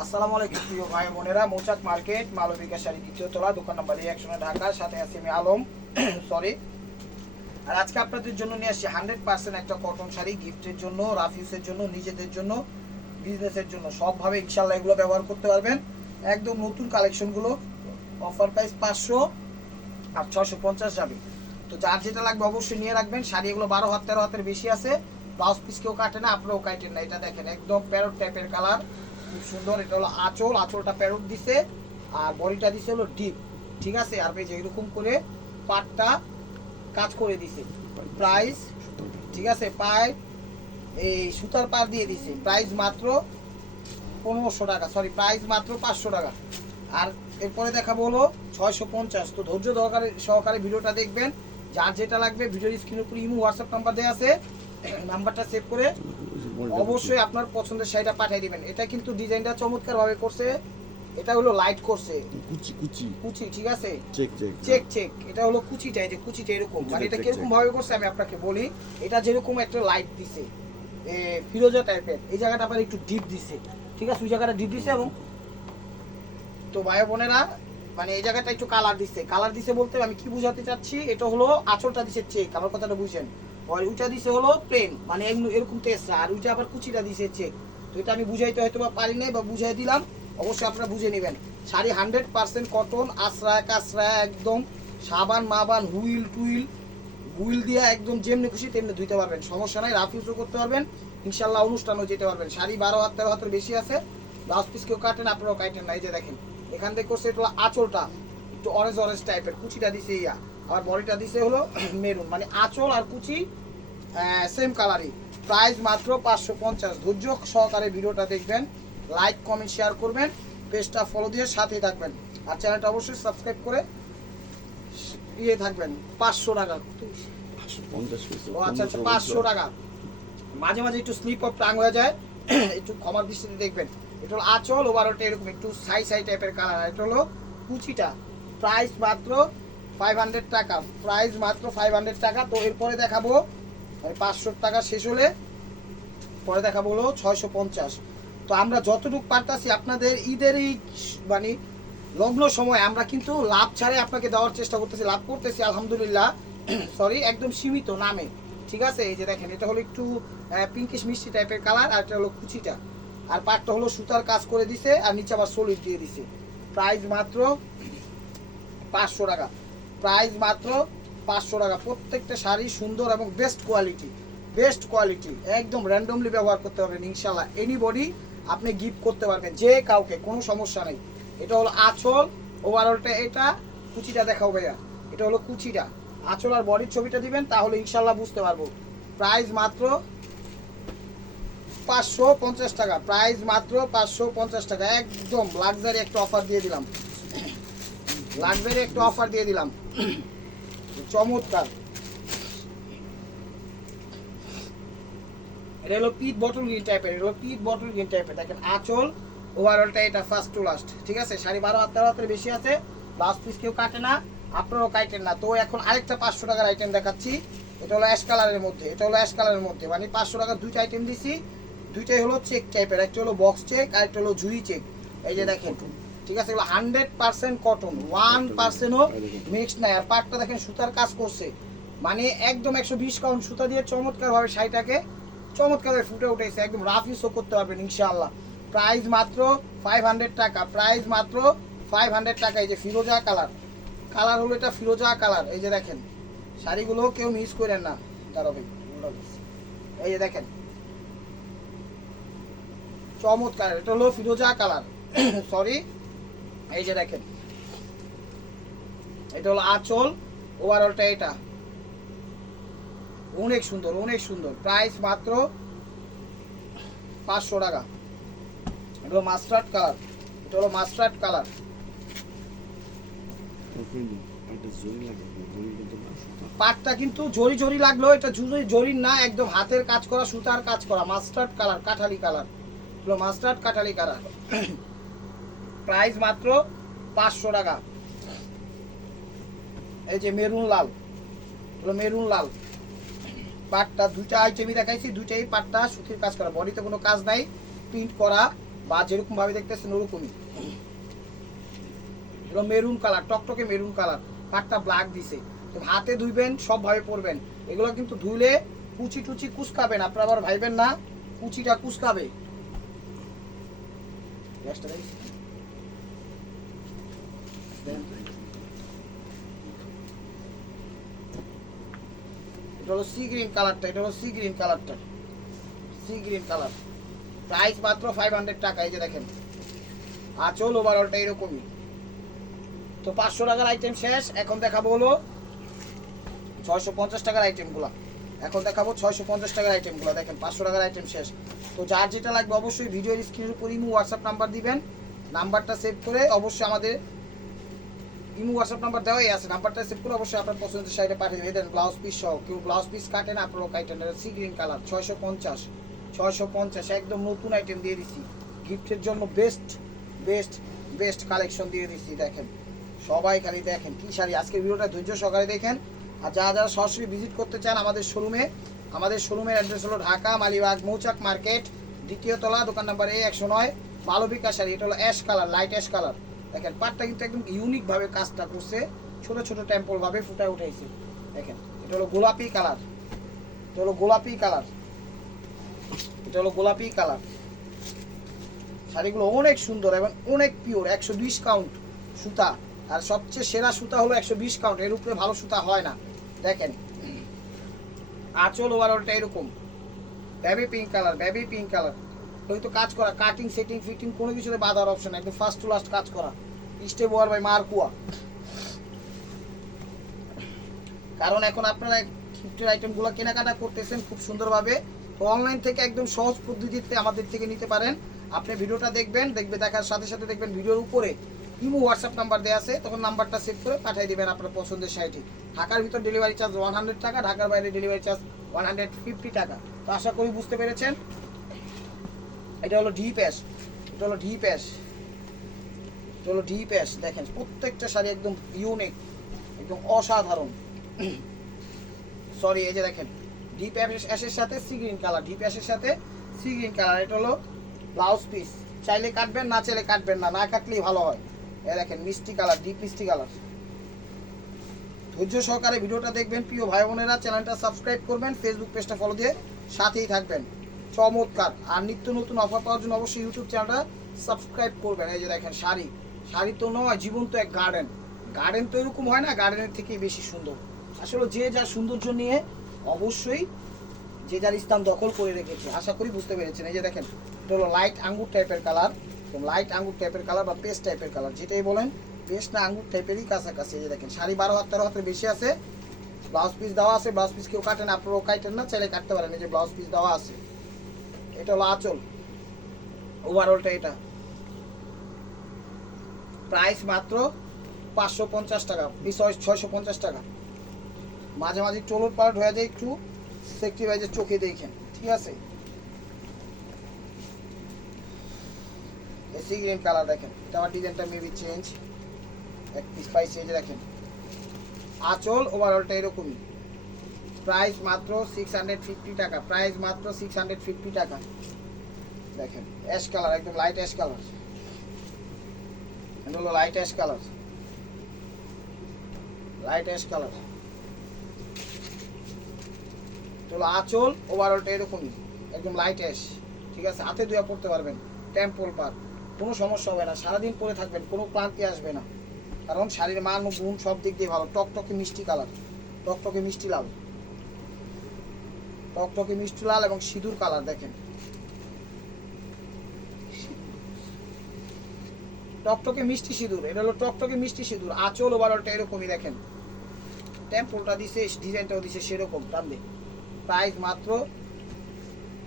আসসালামু আলাইকুম প্রিয় ভাই বোনেরা, মৌচাক মার্কেট মালবিকা শাড়ি দ্বিতীয় তলা, দোকান নাম্বার 1 ঢাকা। সাথে আছি আমি আলম। সরি। আর আজকে আপনাদের জন্য নিয়ে আসছি 100% একটা কটন শাড়ি, গিফটের জন্য, রাফিউসের জন্য, নিজেদের জন্য, বিজনেসের জন্য, সবভাবে ইনশাল্লাহ এগুলো ব্যবহার করতে পারবেন। একদম নতুন কালেকশনগুলো, অফার প্রাইস 500 আর 650 যাবে। তো যার যেটা লাগবে অবশ্যই নিয়ে রাখবেন। শাড়ি এগুলো 12 হাত 13 হাতের বেশি আছে। ব্লাউজ পিস কেউ কাটে না, আপনারাও কাটেন না। এটা দেখেন একদম প্যারট টাইপের কালার, খুব সুন্দর। এটা হলো আঁচল, আঁচলটা প্যারট দিছে আর বডিটা দিছে হলো ডিপ, ঠিক আছে। আর এই যে এরকম করে পাটটা কাজ করে দিছে। প্রাইস ঠিক আছে, পায় এই সুতার পার দিয়ে দিছে। প্রাইস মাত্র 1500 টাকা, সরি প্রাইস মাত্র 500 টাকা। আর এরপরে দেখাবো হলো 650। তো ধৈর্য সহকারে ভিডিওটা দেখবেন। যার যেটা লাগবে ভিডিওর স্ক্রিনের উপর ইমো হোয়াটসঅ্যাপ নাম্বার দেওয়া আছে, নাম্বারটা সেভ করে অবশ্যই আপনার পছন্দের শাড়িটা পাঠিয়ে দিবেন। এটা কিন্তু ডিজাইনটা চমৎকার ভাবে করছে। এটা হলো লাইট করছে, কুচি কুচি কুচি, ঠিক আছে। চেক চেক চেক চেক, এটা হলো কুচিটা, এই যে কুচিটা এরকম, মানে এটা কিরকম ভাবে করছে আমি আপনাকে বলি। এটা যেরকম একটা লাইট দিছে ফিরোজা টাইপের, এই জায়গাটা আবার একটু ডিপ দিছে, ঠিক আছে। ওই জায়গাটা ডিপ দিছে। এবং তো ভাই বোনেরা, মানে এই জায়গাটা একটু কালার দিছে। কালার দিছে বলতে আমি কি বুঝাতে চাচ্ছি, এটা হলো আঁচলটা দিছে চেক, আমার কথাটা বুঝেন। আর ওইটা দিছে হলো প্লেন, মানে এরকম তেসরা। আর ওইটা আবার কুচিটা দিছে চেক। তো এটা আমি বুঝাইতে হয়তো বা পারি নাই, বা বুঝাই দিলাম, অবশ্যই আপনারা বুঝে নেবেন। শাড়ি 100% কটন, আশ্রয় কাশ্রয়, একদম সাবান মাবান হুইল টুইল হুইল দিয়ে একদম যেমনি খুশি তেমনি ধুইতে পারবেন, সমস্যা নাই। রাফ ইউজও করতে পারবেন, ইনশাল্লাহ অনুষ্ঠানও যেতে পারবেন। শাড়ি 12 হাত 13 হাতের বেশি আছে। ব্লাউজ পিস কেউ কাটেন, আপনারাও কাটেন না। এই যে দেখেন এখান থেকে করছে এটা আঁচলটা একটু অরেঞ্জ অরেঞ্জ টাইপের, কুচিটা দিছে ইয়া, আবার বডিটা দিছে হলো মেরুন, মানে আঁচল আর কুচি সেম কালারই। প্রাইস মাত্র 550। ধৈর্য সহকারে ভিডিওটা দেখবেন, লাইক কমেন্ট শেয়ার করবেন, পেজটা ফলো দিয়ে সাথে থাকবেন। আর চ্যানেলটা অবশ্যই সাবস্ক্রাইব করে ইয়ে থাকবেন। 500 টাকা, ও আচ্ছা আচ্ছা, 500 টাকা। মাঝে মাঝে একটু স্লিপ অফ টাং হয়ে যায়, একটু ক্ষমার দৃষ্টিতে দেখবেন। এটা হলো আঁচল, ওভারঅলটা এরকম একটু সাই সাই টাইপের কালার। এটা হলো কুচিটা। প্রাইস মাত্র 500 টাকা, প্রাইস মাত্র 500 টাকা। তো এরপরে দেখাবো, মানে 500 টাকা শেষ হলে পরে দেখাবো হলো 650। তো আমরা যতটুকু পারতাছি আপনাদের ঈদের এই মানে লগ্ন সময় আমরা কিন্তু লাভ ছাড়ে আপনাকে দেওয়ার চেষ্টা করতেছি, লাভ করতেছি আলহামদুলিল্লাহ। সরি, একদম সীমিত নামে, ঠিক আছে। এই যে দেখেন এটা হলো একটু পিঙ্কিশ মিষ্টি টাইপের কালার, আর এটা হলো কুচিটা। আর পাটটা হলো সুতার কাজ করে দিছে, আর নিচে আবার সলিড দিয়ে দিছে। প্রাইস মাত্র 500 টাকা, প্রাইস মাত্র 500 টাকা। প্রত্যেকটা শাড়ি সুন্দর এবং বেস্ট কোয়ালিটি, বেস্ট কোয়ালিটি, একদম র্যান্ডমলি ব্যবহার করতে পারবেন ইনশাল্লাহ। এনিবডি আপনি গিফট করতে পারবেন, যে কাউকে, কোনো সমস্যা নেই। এটা হলো আঁচল, ওভারঅলটা এটা, কুচিটা দেখাও ভাইয়া। এটা হলো কুচিটা, আঁচল আর বডির ছবিটা দিবেন, তাহলে ইনশাল্লাহ বুঝতে পারবো। প্রাইস মাত্র 550 টাকা, প্রাইস মাত্র 550 টাকা। একদম লাক্সারি একটা অফার দিয়ে দিলাম, লাক্সারি একটা অফার দিয়ে দিলাম, চমৎকার। এটা হলো পিট বটল গ্রিন টাইপের, এটা হলো পিট বটল গ্রিন টাইপের। দেখেন আঁচল, ওভারঅলটা এটা ফার্স্ট টু লাস্ট, ঠিক আছে। শাড়ি 12 হাত 13 হাতের বেশি আছে। ব্লাউজ পিস কেউ কাটে না, আপনারাও কাটেন না। তো এখন আরেকটা 500 টাকার আইটেম দেখাচ্ছি। এটা হলো অ্যাশ কালারের মধ্যে, এটা হলো অ্যাশ কালারের মধ্যে, মানে 500 টাকার দুইটা আইটেম দিছি। দুইটাই হলো চেক টাইপের, একটা হলো বক্স চেক আর একটা হলো ঝুড়ি চেক। এই যে দেখেন, ঠিক আছে। এগুলো 100% কটন, 1%ও মিক্সড নাই। আর পাটটা দেখেন সুতার কাজ করছে, মানে একদম 120 কাউন্ট সুতা দিয়ে চমৎকারভাবে শাড়িটাকে চমৎকারভাবে ফুটে উঠেছে। একদম রাফ ইউজও করতে পারবেন ইনশাআল্লাহ। প্রাইস মাত্র 500 টাকা, প্রাইস মাত্র 500 টাকা। এই যে ফিরোজা কালার, কালার হলো এটা ফিরোজা কালার। এই যে দেখেন শাড়িগুলো কেউ মিস করেন না, দাঁড়াবে। এই যে দেখেন চমৎকার, এটা হলো ফিরোজা কালার। সরি, এই যে দেখেন এটা হলো আঁচল, ওভারঅলটা এটা, অনেক সুন্দর, অনেক সুন্দর। প্রাইস মাত্র 500 টাকা। এটা হলো মাস্টার্ড কালার, এটা হলো মাস্টার্ড কালার। পাটটা কিন্তু জরি জরি লাগলো, এটা জরির না, একদম হাতের কাজ করা, সুতার কাজ করা, মাস্টার্ড কালার, কাঠালি কালার, এগুলো মাস্টার্ড কাঠালি কালার। প্রাইস মাত্র 500 টাকা। এই যে মেরুন লাল, এগুলো মেরুন লাল। পাটটা দুইটা আইটেমই দেখাইছি, দুইটাই পাটটা সুতির কাজ করা, বডিতে কোনো কাজ নাই, প্রিন্ট করা বা যেরকম ভাবে দেখতেছেন ওরকমই। এগুলো মেরুন কালার, টকটকে মেরুন কালার, পাটটা ব্ল্যাক দিছে। তো হাতে ধুইবেন, সবভাবে পরবেন। এগুলো কিন্তু ধুইলে কুচি টুচি কুচকাবেন, আপনারা আবার ভাইবেন না কুচিটা কুচকাবে। এটা হলো সি গ্রিন কালারটা, এটা হলো সি গ্রিন কালারটা, সি গ্রিন কালার। প্রাইস মাত্র 500 টাকা। এই যে দেখেন আঁচল ওভারঅলটা এরকমই। তো 500 টাকার আইটেম শেষ, এখন দেখাবো হলো 650 টাকার আইটেমগুলো। এখন দেখাবো 650 টাকার আইটেমগুলো। দেখেন 500 টাকার আইটেম শেষ। তো যার যেটা লাগবে অবশ্যই ভিডিওর স্ক্রিনের উপর ইমো হোয়াটসঅ্যাপ নাম্বার দিবেন, নাম্বারটা সেভ করে অবশ্যই আমাদের ইমো হোয়াটসঅ্যাপ নাম্বার দেওয়াই আছে, নাম্বারটা সেভ করে অবশ্যই আপনার পছন্দের সাইডে পাঠিয়ে দেবেন ব্লাউজ পিস সহ। কেউ ব্লাউজ পিস কাটেন, আপনারাও কাটেন। সি গ্রিন কালার 650 একদম নতুন আইটেম দিয়ে দিচ্ছি গিফটের জন্য। বেস্ট বেস্ট বেস্ট কালেকশন দিয়ে দিচ্ছি। দেখেন সবাই খালি দেখেন কি শাড়ি। আজকের ভিডিওটা ধৈর্য সহকারে দেখেন। আর যারা সরাসরি ভিজিট করতে চান আমাদের শোরুমে, আমাদের শোরুমের অ্যাড্রেস হলো ঢাকা মালিবাগ মৌচাক মার্কেট, 2য় তলা, দোকান নাম্বার A109, মালবিকা শাড়ি। এটা হলো ash colour, light ash colour. দেখেন পাটটা কিন্তু একদম ইউনিকভাবে কাজটা করছে, ছোট ছোট টেম্পলভাবে ফুটায় উঠাইছে। দেখেন এটা হলো গোলাপি কালার, এটা হলো গোলাপি কালার, এটা হলো গোলাপি কালার। শাড়িগুলো অনেক সুন্দর এবং অনেক পিওর, 120 কাউন্ট সুতা। আর সবচেয়ে সেরা সুতা হলো 120 কাউন্ট, এর উপরে ভালো সুতা হয় না। দেখেন আঁচল ওভারঅলটা এরকম baby pink colour, baby pink colour. হয়তো কাজ করা, কাটিং সেটিং ফিটিং কোনো কিছুতে বাধার অপশন, একদম ফার্স্ট টু লাস্ট কাজ করা। স্টেপ ওয়ার বাই মার্কুয়া। কারণ এখন আপনারা গিফটের আইটেমগুলো কেনাকাটা করতেছেন খুব সুন্দরভাবে, তো অনলাইন থেকে একদম সহজ পদ্ধতিতে আমাদের থেকে নিতে পারেন। আপনি ভিডিওটা দেখবেন, দেখার সাথে সাথে দেখবেন ভিডিওর উপরে ইমো হোয়াটসঅ্যাপ নাম্বার দেওয়া আছে, তখন নাম্বারটা সেভ করে পাঠিয়ে দেবেন আপনার পছন্দের সাইটে। ঢাকার ভিতর ডেলিভারি চার্জ 100 টাকা, ঢাকার বাইরে ডেলিভারি চার্জ 150 টাকা। তো আশা করি বুঝতে পেরেছেন। এটা হলো ডিপ অ্যাশ, এটা হলো ডিপ অ্যাশ, এটা হলো ডিপ অ্যাশ। দেখেন প্রত্যেকটা শাড়ি একদম ইউনিক, একদম অসাধারণ। সরি, এই যে দেখেন ডিপ অ্যাশের সাথে সি গ্রিন কালার, ডিপ অ্যাশের সাথে সি গ্রিন কালার। এটা হলো ব্লাউজ পিস, চাইলে কাটবেন, না চাইলে কাটবেন না, না কাটলেই ভালো হয়। এই দেখেন মিষ্টি কালার, ডিপ মিষ্টি কালার। ধৈর্য সহকারে ভিডিওটা দেখবেন প্রিয় ভাই বোনেরা, চ্যানেলটা সাবস্ক্রাইব করবেন, ফেসবুক পেজটা ফলো দিয়ে সাথেই থাকবেন। চমৎকার। আর নিত্য নতুন অফার পাওয়ার জন্য অবশ্যই ইউটিউব চ্যানেলটা সাবস্ক্রাইব করবেন। এই যে দেখেন শাড়ি, শাড়ি তো নয়, জীবন্ত এক গার্ডেন। গার্ডেন তো এরকম হয় না, গার্ডেনের থেকেই বেশি সুন্দর। আসলে যে যার সৌন্দর্য নিয়ে অবশ্যই যে যার স্থান দখল করে রেখেছে, আশা করি বুঝতে পেরেছেন। এই যে দেখেন এটা হলো লাইট আঙ্গুর টাইপের কালার, লাইট আঙ্গুর টাইপের কালার বা পেস্ট টাইপের কালার, যেটাই বলেন, পেস্ট না আঙ্গুর টাইপেরই কাছাকাছি। এই যে দেখেন শাড়ি 12 হাত 13 হাতের বেশি আছে, ব্লাউজ পিস দেওয়া আছে। ব্লাউজ পিস কেউ কাটেন, আপনারাও কাটেন না, চাইলে কাটতে পারেন। এই যে ব্লাউজ পিস দেওয়া আছে। এটা হলো আঁচল ওভারঅলটা। এটা প্রাইস মাত্র 550 টাকা, 650 টাকা। মাঝে মাঝে টোলর পাল্ট হয়ে যায়, একটু সেক্টি ভাইজের চোখে দেখেন, ঠিক আছে। সি গ্রিন কালার দেখেন, এটা আমার ডিজাইনটা মেবি চেঞ্জ, এক পিস পাইছে। এই যে দেখেন আঁচল ওভারঅলটা এরকমই। প্রাইস মাত্র 650 টাকা, প্রাইস মাত্র 650 টাকা। দেখেন অ্যাশ কালার, একদম লাইট অ্যাশ কালার, এটা হলো light ash colour, light ash colour. এটা হলো আঁচল ওভারঅলটা এরকমই, একদম লাইট অ্যাশ, ঠিক আছে। হাতে ধুয়ে পড়তে পারবেন, টেম্পল পার, কোনো সমস্যা হবে না, সারাদিন পরে থাকবেন, কোনো ক্লান্তি আসবে না। কারণ শাড়ির মান ও গুণ সব দিক দিয়ে ভালো। টকটকে মিষ্টি কালার, টকটকে মিষ্টি লাল, টকটকে মিষ্টি লাল এবং সিঁদুর কালার। দেখেন টকটকে মিষ্টি সিঁদুর, এটা হলো টকটকে মিষ্টি সিঁদুর। আঁচল ওভারঅলটা এরকমই। দেখেন টেম্পলটা দিছে, ডিজাইনটাও দিছে সেরকম টানলে। প্রাইস মাত্র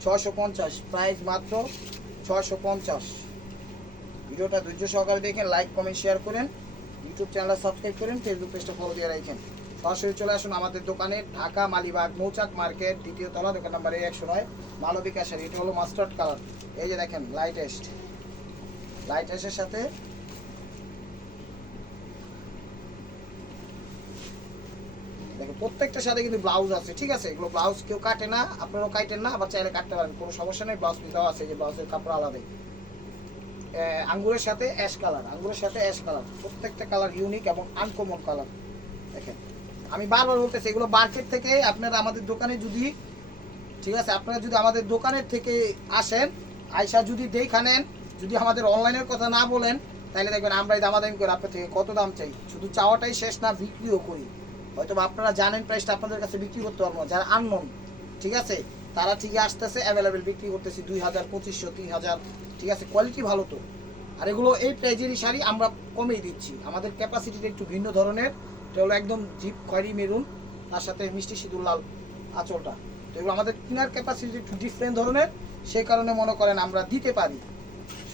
650, প্রাইস মাত্র 650। ভিডিওটা ধৈর্য সহকারে দেখেন, লাইক কমেন্ট শেয়ার করেন, ইউটিউব চ্যানেলটা সাবস্ক্রাইব করেন, ফেসবুক পেজটা ফলো দিয়ে রাখেন। সরাসরি চলে আসুন আমাদের দোকানে, ঢাকা মালিবাগ মৌচাক মার্কেট, 2য় তলা, দোকান নাম্বার A109, মালবিকা শাড়ি। এটা হলো মাস্টার্ড কালার। এই যে দেখেন লাইট অ্যাশ, লাইট অ্যাশের সাথে দেখেন প্রত্যেকটা সাথে কিন্তু ব্লাউজ আছে, ঠিক আছে। এগুলো ব্লাউজ কেউ কাটে না, আপনারাও কাটেন না, আবার চাইলে কাটতে পারেন, কোনো সমস্যা নেই। ব্লাউজ পিস দেওয়া আছে, যে ব্লাউজের কাপড় আলাদা। আঙ্গুরের সাথে অ্যাশ কালার, আঙ্গুরের সাথে অ্যাশ কালার, প্রত্যেকটা কালার ইউনিক এবং আনকমন কালার। দেখেন আমি বারবার বলতেছি এগুলো মার্কেট থেকে আপনারা আমাদের দোকানে যদি, ঠিক আছে, আপনারা যদি আমাদের দোকানের থেকে আসেন, আয়সা যদি দেখা নেন, যদি আমাদের অনলাইনের কথা না বলেন, তাহলে দেখবেন আমরাই দামাদামি করে আপনার থেকে কত দাম চাই। শুধু চাওয়াটাই শেষ না, বিক্রিও করি। হয়তো আপনারা জানেন প্রাইসটা, আপনাদের কাছে বিক্রি করতে পারবো না। যারা আননোন, ঠিক আছে, তারা ঠিকই আসতেছে, অ্যাভেলেবেল বিক্রি করতেছি 2000, 2500, 3000, ঠিক আছে, কোয়ালিটি ভালো তো। আর এগুলো এই প্রাইজেরই শাড়ি আমরা কমেই দিচ্ছি, আমাদের ক্যাপাসিটিটা একটু ভিন্ন ধরনের। এটা হলো একদম জিপ খয়েরি মেরুন, তার সাথে মিষ্টি সিঁদুর লাল আঁচলটা। তো এগুলো আমাদের কিনার ক্যাপাসিটি একটু ডিফারেন্ট ধরনের, সেই কারণে মনে করেন আমরা দিতে পারি।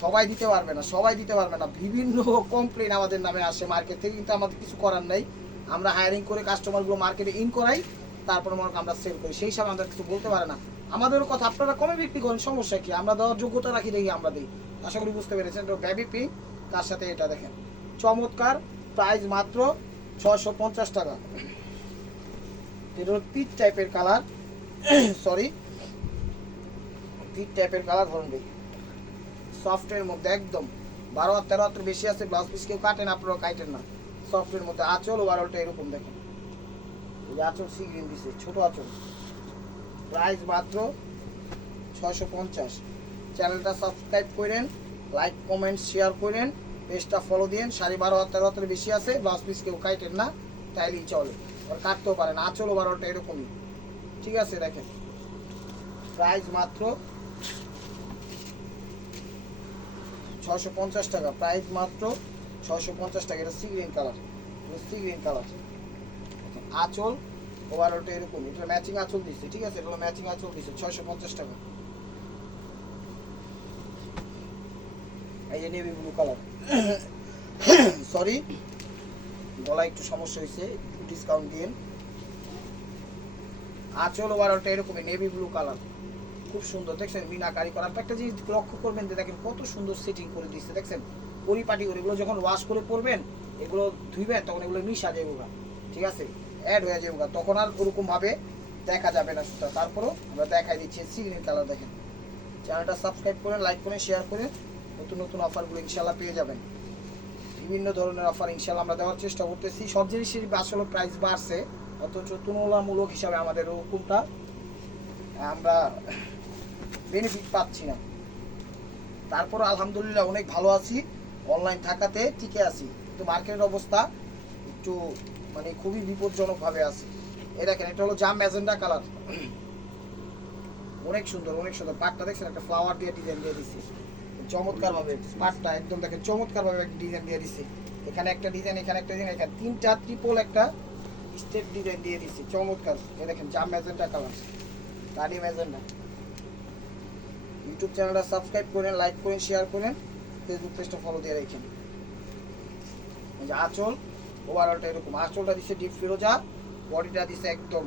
সবাই দিতে পারবে না, সবাই দিতে পারবে না, বিভিন্ন কমপ্লেন আমাদের নামে আসে মার্কেট থেকে, কিন্তু আমাদের কিছু করার নাই। আমরা হায়ারিং করে কাস্টমারগুলো মার্কেটে ইন করাই, তারপরে মনে আমরা সেল করি, সেই হিসাবে আমাদের কিছু বলতে পারে না। আমাদেরও কথা, আপনারা কমে বিক্রি করেন, সমস্যা কি, আমরা দেওয়ার যোগ্যতা রাখি, দেখি আমরা দিই। আশা করি বুঝতে পেরেছেন। তো বেবি পিঙ্ক, তার সাথে এটা দেখেন চমৎকার, প্রাইস মাত্র 650 টাকা। এটা হলো পিচ টাইপের কালার, সরি পিচ টাইপের কালার, ধরুন ভাই সফটের মধ্যে একদম 12 আর 13 হাতের বেশি আছে। ব্লাউজ পিস কেউ কাটেন, আপনারা কাটেন না। সফটের মধ্যে আঁচল ওভারঅলটা এরকম দেখেন, এই যে আঁচল সি গ্রিন দিছে, ছোট আঁচল। প্রাইস মাত্র 650। চ্যানেলটা সাবস্ক্রাইব করেন, লাইক কমেন্ট শেয়ার করেন, পেজটা ফলো দিন। 12.5 আর 13 হাতের বেশি আছে, ব্লাউজ পিস কেউ কাটেন না, তাইলেই চলে। আর কাটতেও পারেন, আঁচল ওভারঅলটা এরকমই, ঠিক আছে। দেখেন প্রাইস মাত্র 650 টাকা, প্রাইস মাত্র 650 টাকা। এটা sea green colour, sea green colour. আঁচল ওভারঅলটা এরকম, এটা ম্যাচিং আঁচল দিচ্ছে, ঠিক আছে, এটা ম্যাচিং আঁচল দিচ্ছে, 650 টাকা। এই যে নেভি ব্লু কালার, সরি গলায় একটু সমস্যা হয়েছে, একটু ডিসকাউন্ট দিন। আঁচল ওভারঅলটা এরকমই নেভি ব্লু কালার, খুব সুন্দর। দেখছেন মিনাকারি করা। একটা জিনিস লক্ষ্য করবেন যে দেখেন কত সুন্দর সেটিং করে দিচ্ছে, দেখছেন পরিপাটি করে। এগুলো যখন ওয়াশ করে পরবেন, এগুলো ধুইবেন, তখন এগুলো মিশা যাবে, ঠিক আছে, অ্যাড হয়ে যাবে, তখন আর ওরকম ভাবে দেখা যাবে না সুতা। তারপরও আমরা দেখাই দিচ্ছি সি গ্রিন কালার। দেখেন চ্যানেলটা সাবস্ক্রাইব করেন, লাইক করেন, শেয়ার করেন, নতুন নতুন অফারগুলো ইনশাল্লাহ পেয়ে যাবেন। বিভিন্ন ধরনের অফার ইনশাল্লাহ আমরা দেওয়ার চেষ্টা করতেছি। সব জিনিসেরই আসলে প্রাইস বাড়ছে, অথচ তুলনামূলক হিসাবে আমাদের ওরকমটা আমরা বেনিফিট পাচ্ছি না। তারপর আলহামদুলিল্লাহ অনেক ভালো আছি, অনলাইন থাকাতে টিকে আছি, কিন্তু মার্কেটের অবস্থা একটু মানে খুবই বিপজ্জনকভাবে আছে। এই দেখেন এটা হলো জাম ম্যাজেন্ডা কালার, অনেক সুন্দর, অনেক সুন্দর। পাটটা দেখছেন একটা ফ্লাওয়ার দিয়ে ডিজাইন দিয়ে দিচ্ছে চমৎকার ভাবে। পাটটা একদম দেখেন চমৎকার ভাবে একটা ডিজাইন দিয়ে দিচ্ছে। এখানে একটা ডিজাইন, এখানে একটা ডিজাইন, এখানে তিনটা ট্রিপল একটা স্টেপ ডিজাইন দিয়ে দিচ্ছে, চমৎকার। এই দেখেন জাম ম্যাজেন্ডা কালার, কারি ম্যাজেন্ডা। ইউটিউব চ্যানেলটা সাবস্ক্রাইব করেন, লাইক করেন, শেয়ার করেন, ফেসবুক পেজটা ফলো দিয়ে রাখেন। এই যে আঁচল ওভারঅলটা এরকম, আঁচলটা দিচ্ছে ডিপ ফিরোজা, বডিটা দিচ্ছে একদম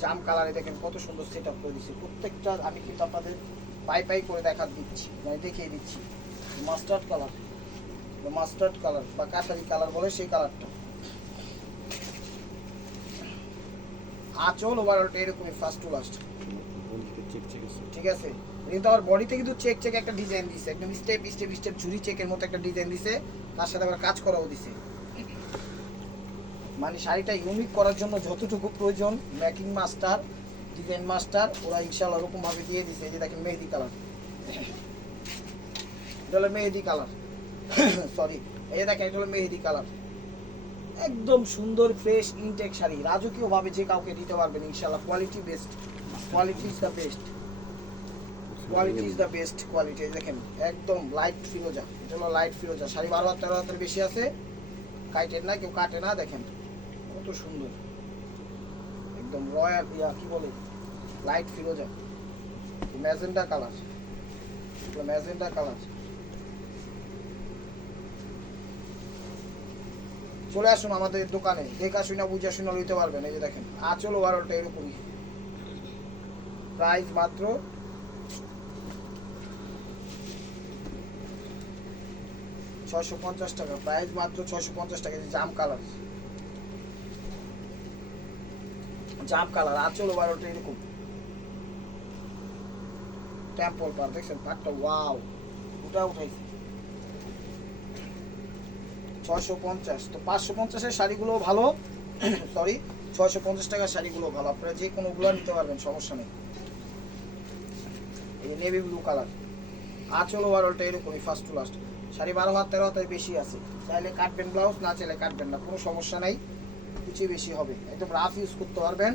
জাম কালারে। দেখেন কত সুন্দর সেট আপ করে দিচ্ছে। প্রত্যেকটা আমি কিন্তু আপনাদের পাই পাই করে দিচ্ছি, মানে দেখিয়ে দিচ্ছি। মাস্টার্ড কালার, মাস্টার্ড কালার বা কাটারি কালার বলে সেই কালারটা। আঁচল ওভারঅলটা এরকমই ফার্স্ট টু লাস্ট, ঠিক আছে। কিন্তু আমার বডিতে কিন্তু চেক চেক একটা ডিজাইন দিছে, একদম স্টেপ স্টেপ স্টেপ ঝুরি চেকের মতো একটা ডিজাইন দিছে, তার সাথে আবার কাজ করাও দিছে। মানে শাড়িটা ইউনিক করার জন্য যতটুকু প্রয়োজন মেকিং মাস্টার, ডিজাইন মাস্টার, ওরা ইনশাআল্লাহ ওরকম ভাবে দিয়ে দিছে। এই যে দেখেন মেহেদি কালার, এটা হলো মেহেদি কালার, সরি এই দেখেন এটা হলো মেহেদি কালার। একদম সুন্দর ফ্রেশ ইনটেক শাড়ি, রাজকীয় ভাবে যে কাউকে দিতে পারবেন ইনশাআল্লাহ। Quality best, quality is the best, quality is the best quality. দেখেন একদম লাইট ফিরোজা, এটা হলো লাইট ফিরোজা। 12.5 আর 13 হাতের বেশি আছে, কাটেন না, কেউ কাটে না। দেখেন কত সুন্দর, একদম রয়্যাল কি বলে লাইট ফিরোজা, ম্যাজেন্ডা কালার, ম্যাজেন্ডা কালার। চলে আসুন আমাদের দোকানে, দেখা শুনা বুঝা শুনা লইতে পারবেন। এই যে দেখেন আঁচল ওভারঅলটা এরকমই, প্রাইস মাত্র 650 টাকা, প্রাইস মাত্র 650 টাকা। জাম কালার, জাম কালার, আঁচল ওভারঅলটা এরকম, টেম্পল পার। দেখছেন পাটটা ওয়াও, ওটা উঠাইছে। 650। তো 550-এর শাড়িগুলো ভালো, সরি 650 টাকার শাড়িগুলো ভালো, আপনারা যে কোনোগুলো নিতে পারবেন, সমস্যা নেই। এই নেভি ব্লু কালার, আঁচল ওভারঅলটা এরকমই ফার্স্ট টু লাস্ট। শাড়ি 12 হাত 13 হাতের বেশি আছে, চাইলে কাটবেন ব্লাউজ, না চাইলে কাটবেন না, কোনো সমস্যা নাই, কিছুই বেশি হবে, একদম রাফ ইউজ করতে পারবেন।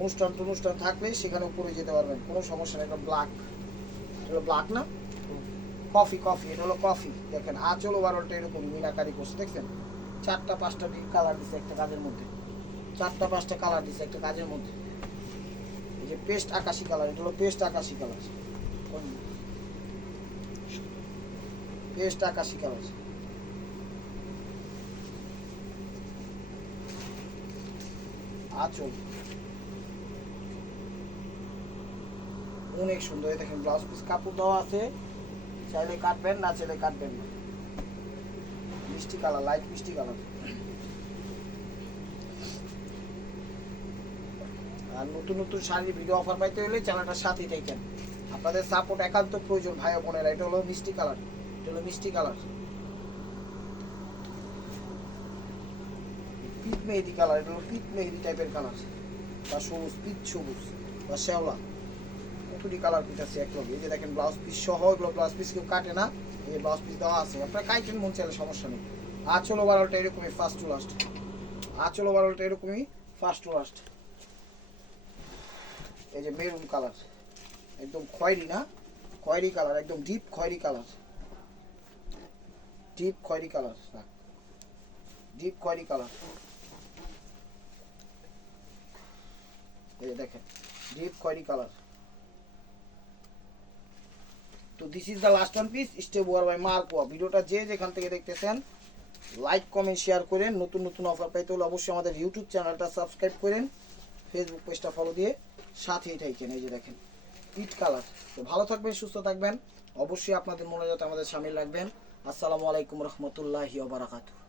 অনুষ্ঠান থাকলে সেখানে উপরে যেতে পারবেন, কোনো সমস্যা নেই। এটা ব্ল্যাক, এটা ব্ল্যাক না কফি, এটা হলো কফি। দেখেন আঁচল ওভারঅলটা এরকম মিনাকারি করছে, দেখছেন 4টা 5টা কালার দিচ্ছে একটা কাজের মধ্যে, 4টা 5টা কালার দিচ্ছে একটা কাজের মধ্যে। এই যে পেস্ট আকাশি কালার, এটা হলো পেস্ট আকাশি কালার, পেস্ট আকাশি কালার। আঁচল অনেক সুন্দর, দেখেন ব্লাউজ পিস কাপড় দেওয়া আছে, চাইলে কাটবেন, না চাইলে কাটবেন না। মিষ্টি কালার, লাইট মিষ্টি কালার। আর নতুন শাড়ির ভিডিও অফার পাইতে হলে চ্যানেলটার সাথেই থাকেন, আপনাদের সাপোর্ট একান্ত প্রয়োজন ভাই বোনেরা। এটা হলো মিষ্টি কালার, এটা হলো মিষ্টি কালার, পিট মেহেদি কালার, এটা হলো পিট মেহেদি টাইপের কালার, বা সবুজ, পিট সবুজ বা শ্যাওলা, কতটি কালার পিস আছে এক লগে। এই যে দেখেন ব্লাউজ পিস সহ, এগুলো ব্লাউজ পিস কেউ কাটে না, এই যে ব্লাউজ পিস দেওয়া আছে, আপনারা কাইটেন মন চাইলে সমস্যা নেই। আঁচল ওভারঅলটা এরকমই ফার্স্ট টু লাস্ট, আঁচল ওভারঅলটা এরকমই ফার্স্ট টু লাস্ট। এই যে মেরুন কালার, একদম খয়েরি না, খয়েরি কালার, একদম ডিপ খয়েরি কালার, ডিপ খয়েরি কালার, ডিপ খয়েরি কালার। এই দেখেন ডিপ খয়েরি কালার। তো this is the last one piece, step ওয়ার বাই মার্কোয়া। ভিডিওটা যে যেখান থেকে দেখতেছেন লাইক কমেন্ট শেয়ার করেন। নতুন অফার পাইতে হলে অবশ্যই আমাদের ইউটিউব চ্যানেলটা সাবস্ক্রাইব করেন, ফেসবুক পেজটা ফলো দিয়ে সাথেই থাকেন। এই যে দেখেন পিট কালার। তো ভালো থাকবেন, সুস্থ থাকবেন, অবশ্যই আপনাদের মনে যাতে আমাদের সামিল রাখবেন। আসসালামু আলাইকুম রহমতুল্লাহি ওয়া বারাকাতুহু।